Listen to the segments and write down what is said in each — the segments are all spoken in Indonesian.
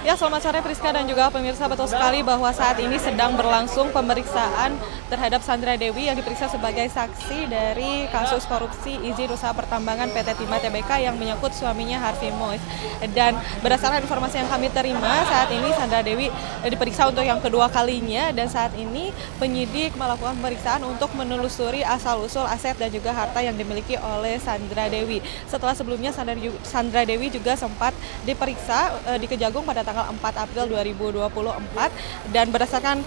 Ya, selamat sore Priska dan juga pemirsa. Betul sekali bahwa saat ini sedang berlangsung pemeriksaan terhadap Sandra Dewi yang diperiksa sebagai saksi dari kasus korupsi izin usaha pertambangan PT Timah Tbk yang menyangkut suaminya Harvey Mois. Dan berdasarkan informasi yang kami terima, saat ini Sandra Dewi diperiksa untuk yang kedua kalinya dan saat ini penyidik melakukan pemeriksaan untuk menelusuri asal-usul aset dan juga harta yang dimiliki oleh Sandra Dewi. Setelah sebelumnya Sandra Dewi juga sempat diperiksa di Kejagung pada tanggal 4 April 2024 dan berdasarkan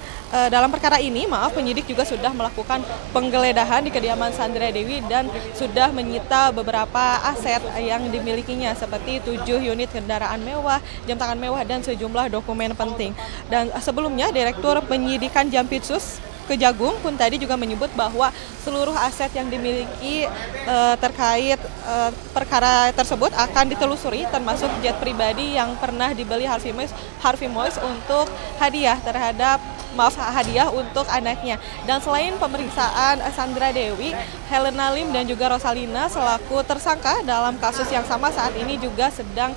dalam perkara ini, penyidik juga sudah melakukan penggeledahan di kediaman Sandra Dewi dan sudah menyita beberapa aset yang dimilikinya seperti 7 unit kendaraan mewah, jam tangan mewah dan sejumlah dokumen penting. Dan sebelumnya Direktur Penyidikan Jampitsus Kejagung pun tadi juga menyebut bahwa seluruh aset yang dimiliki terkait perkara tersebut akan ditelusuri, termasuk jet pribadi yang pernah dibeli Harvey Mois untuk hadiah untuk anaknya. Dan selain pemeriksaan Sandra Dewi, Helena Lim dan juga Rosalina selaku tersangka dalam kasus yang sama saat ini juga sedang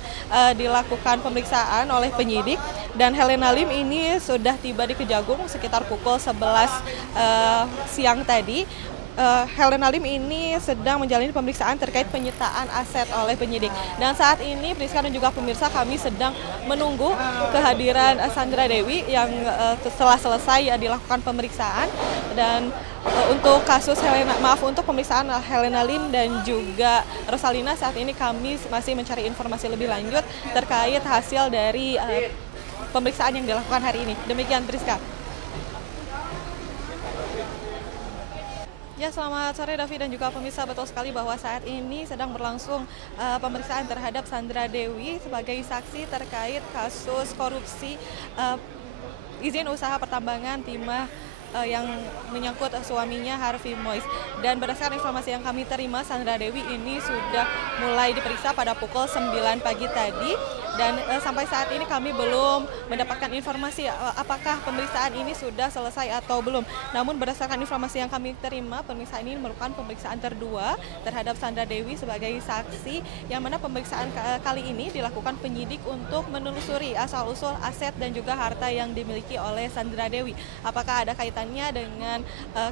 dilakukan pemeriksaan oleh penyidik. Dan Helena Lim ini sudah tiba di Kejagung sekitar pukul 11 siang tadi. Helena Lim ini sedang menjalani pemeriksaan terkait penyitaan aset oleh penyidik. Dan saat ini Priska dan juga pemirsa, kami sedang menunggu kehadiran Sandra Dewi yang setelah selesai dilakukan pemeriksaan. Dan untuk untuk pemeriksaan Helena Lim dan juga Rosalina, saat ini kami masih mencari informasi lebih lanjut terkait hasil dari pemeriksaan yang dilakukan hari ini. Demikian Priska. Ya, selamat sore Davi dan juga pemirsa. Betul sekali bahwa saat ini sedang berlangsung pemeriksaan terhadap Sandra Dewi sebagai saksi terkait kasus korupsi izin usaha pertambangan timah yang menyangkut suaminya Harvey Mois. Dan berdasarkan informasi yang kami terima, Sandra Dewi ini sudah mulai diperiksa pada pukul 9 pagi tadi. Dan sampai saat ini kami belum mendapatkan informasi apakah pemeriksaan ini sudah selesai atau belum. Namun berdasarkan informasi yang kami terima, pemeriksaan ini merupakan pemeriksaan kedua terhadap Sandra Dewi sebagai saksi, yang mana pemeriksaan kali ini dilakukan penyidik untuk menelusuri asal-usul aset dan juga harta yang dimiliki oleh Sandra Dewi. Apakah ada kaitannya dengan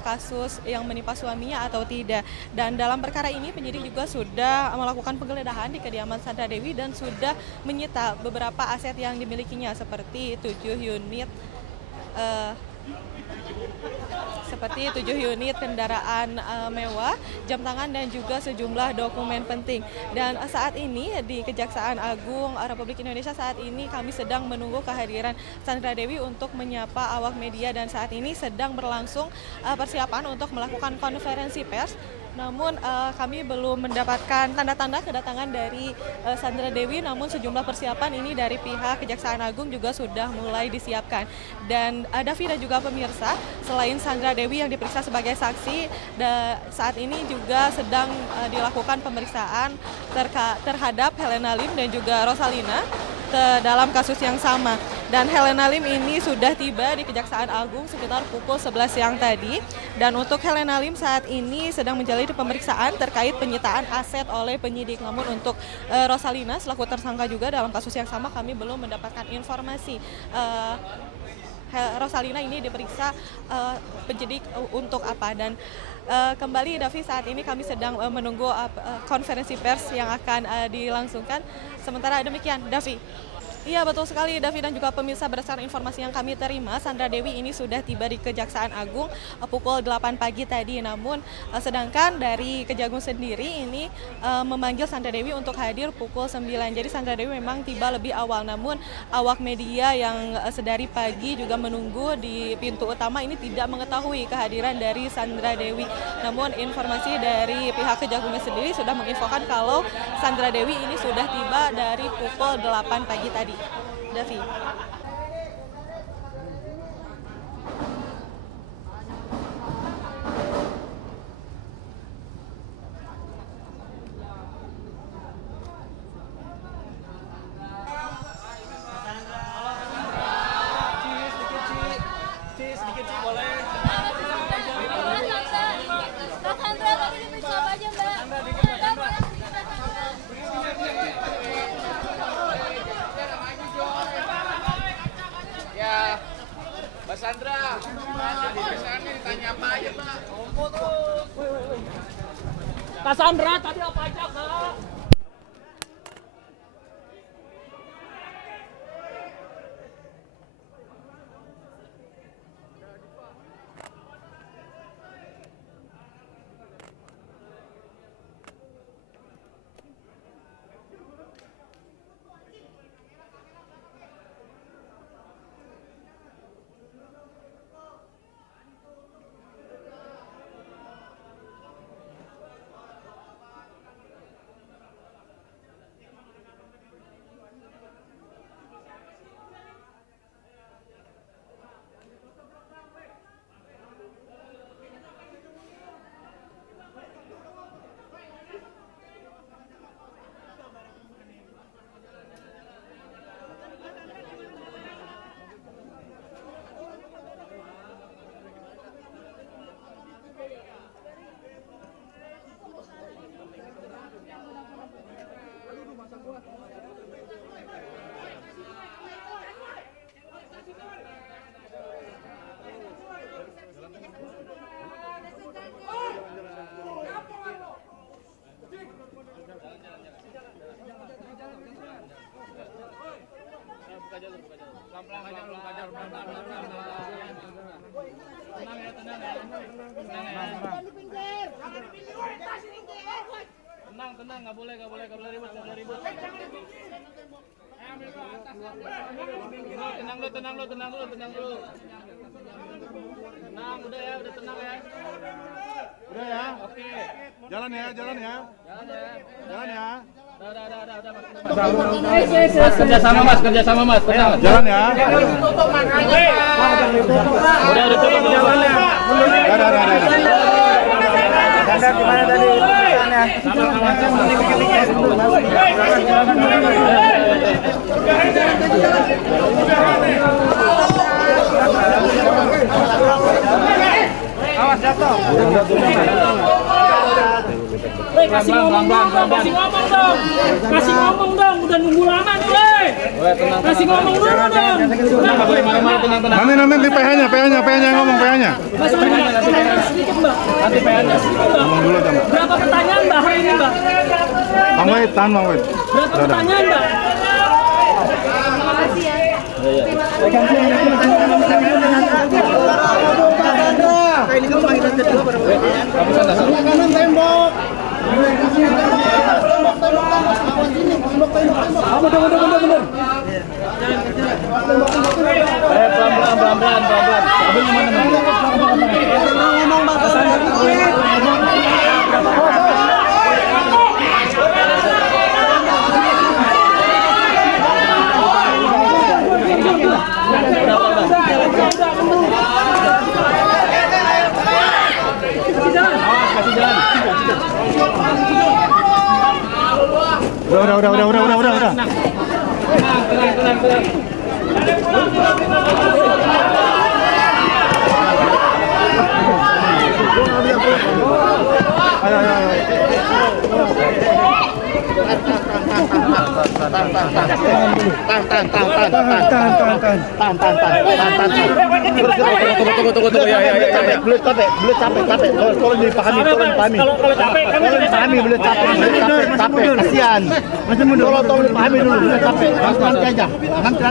kasus yang menimpa suaminya atau tidak. Dan dalam perkara ini penyidik juga sudah melakukan penggeledahan di kediaman Sandra Dewi dan sudah menyita beberapa aset yang dimilikinya seperti 7 unit kendaraan mewah, jam tangan dan juga sejumlah dokumen penting. Dan saat ini di Kejaksaan Agung Republik Indonesia saat ini kami sedang menunggu kehadiran Sandra Dewi untuk menyapa awak media dan saat ini sedang berlangsung persiapan untuk melakukan konferensi pers. Namun kami belum mendapatkan tanda-tanda kedatangan dari Sandra Dewi, namun sejumlah persiapan ini dari pihak Kejaksaan Agung juga sudah mulai disiapkan. Dan Davi dan juga pemirsa, selain Sandra Dewi yang diperiksa sebagai saksi, saat ini juga sedang dilakukan pemeriksaan terhadap Helena Lim dan juga Rosalina dalam kasus yang sama. Dan Helena Lim ini sudah tiba di Kejaksaan Agung sekitar pukul 11 siang tadi. Dan untuk Helena Lim saat ini sedang menjalani pemeriksaan terkait penyitaan aset oleh penyidik. Namun untuk Rosalina selaku tersangka juga dalam kasus yang sama, kami belum mendapatkan informasi Rosalina ini diperiksa penyidik untuk apa. Dan kembali Davi, saat ini kami sedang menunggu konferensi pers yang akan dilangsungkan. Sementara demikian, Davi. Iya, betul sekali Davi dan juga pemirsa, berdasarkan informasi yang kami terima, Sandra Dewi ini sudah tiba di Kejaksaan Agung pukul 8 pagi tadi. Namun sedangkan dari Kejagung sendiri ini memanggil Sandra Dewi untuk hadir pukul 9. Jadi Sandra Dewi memang tiba lebih awal, namun awak media yang sedari pagi juga menunggu di pintu utama ini tidak mengetahui kehadiran dari Sandra Dewi. Namun informasi dari pihak Kejagungnya sendiri sudah menginfokan kalau Sandra Dewi ini sudah tiba dari pukul 8 pagi tadi. Davi. Cassandra tadi apa aja, Kak? Tenang, nggak boleh ribut, Tenang dulu. Tenang, udah tenang ya. Udah ya. Oke. Jalan ya. Jalan ya. Udah. Kerjasama mas. Tenang. Jalan ya. Udah tutup jalannya. Anda gimana tadi? Awas jatuh. Kasih ngomong dong. Udah nunggu lama nih, weh. Kasih ngomong dulu dong. Tenang, boleh marah-marah, tenang. Nanti di PH-nya ngomong PH-nya. Sedikit, Mbak. Nanti PH-nya sedikit, Mbak. Ngomong dulu, Mbak. Berapa pertanyaan, Mbak, hari ini, Mbak? Bang Wait, tahan Bang Wait. Berapa pertanyaan, Mbak? Ini kan panggilan kedua baru. Kanan tembok. Bener. Pelan-pelan. Abang gimana, Udah. Tenang. Tunggu. Ya. Belum capek. Tolong dipahami. Kalau capek, Pahami, belum capek. Kasihan. Masih mundur. Tolong dipahami dulu, belum capek. Nanti aja. Nanti.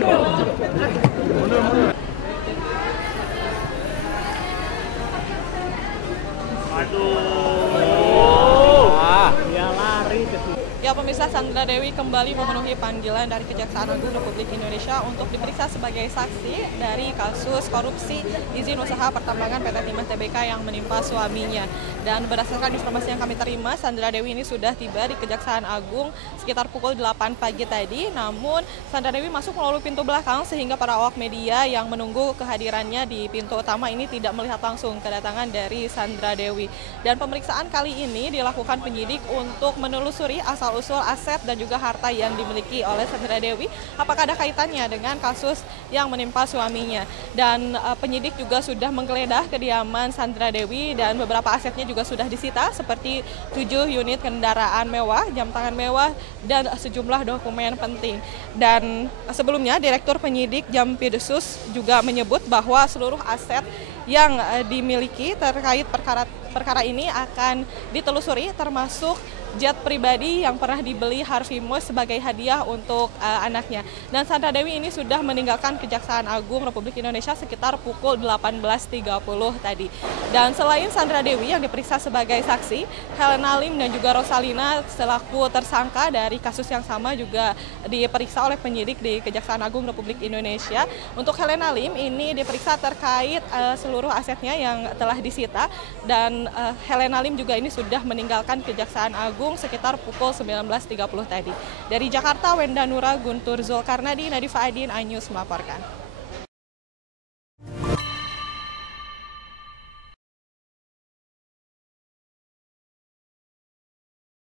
Ya, pemirsa, Sandra Dewi kembali memenuhi panggilan dari Kejaksaan Agung Republik Indonesia untuk diperiksa sebagai saksi dari kasus korupsi izin usaha pertambangan PT Timah Tbk yang menimpa suaminya. Dan berdasarkan informasi yang kami terima, Sandra Dewi ini sudah tiba di Kejaksaan Agung sekitar pukul 8 pagi tadi. Namun, Sandra Dewi masuk melalui pintu belakang sehingga para awak media yang menunggu kehadirannya di pintu utama ini tidak melihat langsung kedatangan dari Sandra Dewi. Dan pemeriksaan kali ini dilakukan penyidik untuk menelusuri asal asal-usul aset dan juga harta yang dimiliki oleh Sandra Dewi, apakah ada kaitannya dengan kasus yang menimpa suaminya. Dan penyidik juga sudah menggeledah kediaman Sandra Dewi dan beberapa asetnya juga sudah disita seperti 7 unit kendaraan mewah, jam tangan mewah, dan sejumlah dokumen penting. Dan sebelumnya Direktur Penyidik Jampidsus juga menyebut bahwa seluruh aset yang dimiliki terkait perkara ini akan ditelusuri, termasuk jet pribadi yang pernah dibeli Harvey Mois sebagai hadiah untuk anaknya. Dan Sandra Dewi ini sudah meninggalkan Kejaksaan Agung Republik Indonesia sekitar pukul 18.30 tadi. Dan selain Sandra Dewi yang diperiksa sebagai saksi, Helena Lim dan juga Rosalina selaku tersangka dari kasus yang sama juga diperiksa oleh penyidik di Kejaksaan Agung Republik Indonesia. Untuk Helena Lim ini diperiksa terkait seluruh asetnya yang telah disita, dan Helena Lim juga ini sudah meninggalkan Kejaksaan Agung sekitar pukul 19.30 tadi. Dari Jakarta, Wenda Nura, Guntur Zulkarnadi, Nadifa Adin, iNews melaporkan.